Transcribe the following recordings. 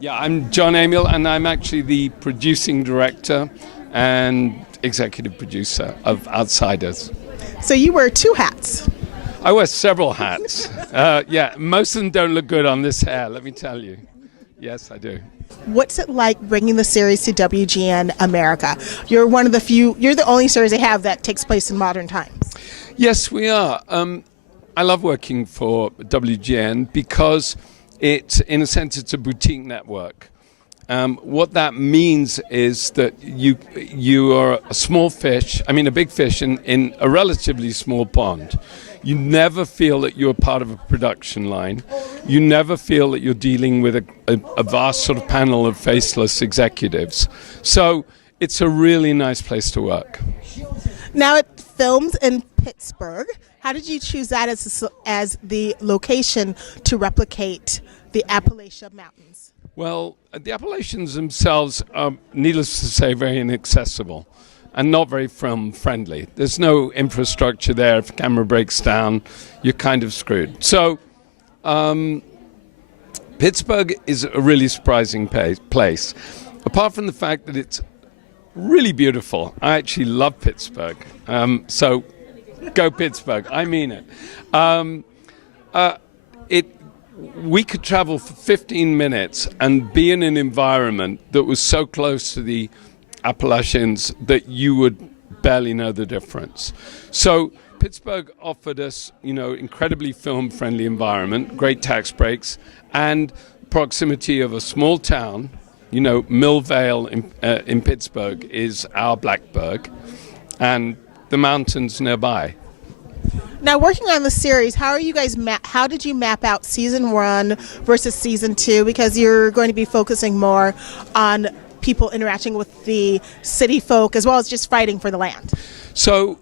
Yeah, I'm Jon Amiel, and I'm actually the producing director and executive producer of Outsiders. So you wear two hats. I wear several hats. Yeah, most of them don't look good on this hair, let me tell you. Yes, I do. What's it like bringing the series to WGN America? You're one of the few, you're the only series they have that takes place in modern times. Yes, we are. I love working for WGN because in a sense, it's a boutique network. What that means is that you are a small fish, a big fish in a relatively small pond. You never feel that you're part of a production line. You never feel that you're dealing with a vast sort of panel of faceless executives. So it's a really nice place to work. Now it films in Pittsburgh. How did you choose that as the location to replicate the Appalachian Mountains? Well, the Appalachians themselves are, needless to say, very inaccessible and not very film-friendly. There's no infrastructure there. If the camera breaks down, you're kind of screwed. So Pittsburgh is a really surprising place. Apart from the fact that it's really beautiful, I actually love Pittsburgh. So go Pittsburgh, I mean it. We could travel for 15 minutes and be in an environment that was so close to the Appalachians that you would barely know the difference. So Pittsburgh offered us, incredibly film-friendly environment, great tax breaks, and proximity of a small town. Millvale in Pittsburgh is our Blackburg, and the mountains nearby. Now, working on the series, how did you map out season 1 versus season 2? Because you're going to be focusing more on people interacting with the city folk as well as just fighting for the land. So,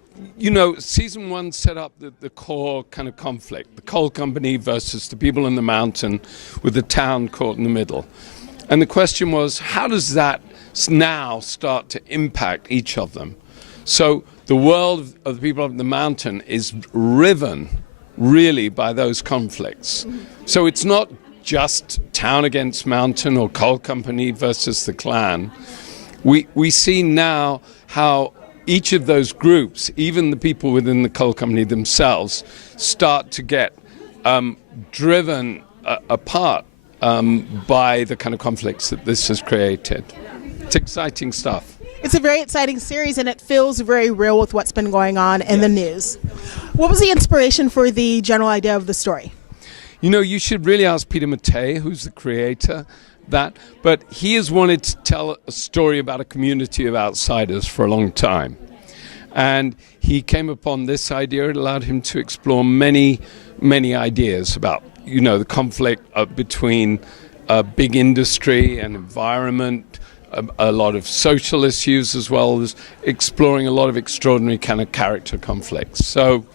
season 1 set up the core kind of conflict, the coal company versus the people in the mountain with the town caught in the middle. And the question was, how does that now start to impact each of them? So the world of the people of the mountain is riven really by those conflicts. So it's not just town against mountain or coal company versus the clan. We see now how each of those groups, even the people within the coal company themselves, start to get driven apart by the kind of conflicts that this has created. It's exciting stuff. It's a very exciting series, and it feels very real with what's been going on in the news. What was the inspiration for the general idea of the story? You should really ask Peter Mattei, who's the creator, but he has wanted to tell a story about a community of outsiders for a long time. And he came upon this idea. It allowed him to explore many, many ideas about, the conflict between big industry and environment, a lot of social issues, as well as exploring a lot of extraordinary kind of character conflicts. So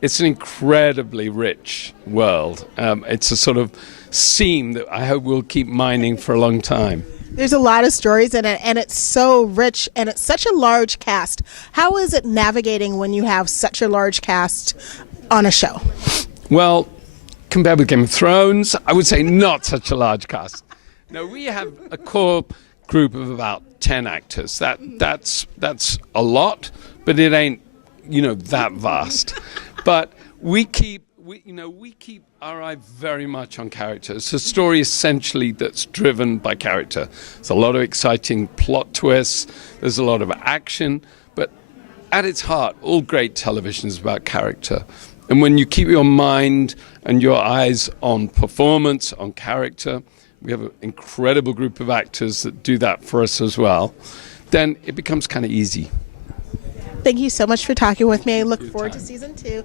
it's an incredibly rich world. It's a sort of seam that I hope we'll keep mining for a long time. There's a lot of stories in it, and it's so rich, and it's such a large cast. How is it navigating when you have such a large cast on a show? Well, compared with Game of Thrones, I would say not such a large cast. No, we have a core group of about 10 actors. That's a lot, but it ain't, that vast. But we keep our eye very much on character. It's a story essentially that's driven by character. There's a lot of exciting plot twists. There's a lot of action, but at its heart, all great television is about character. And when you keep your mind and your eyes on performance, on character, we have an incredible group of actors that do that for us as well, then it becomes kind of easy. Thank you so much for talking with me. I look forward to season 2.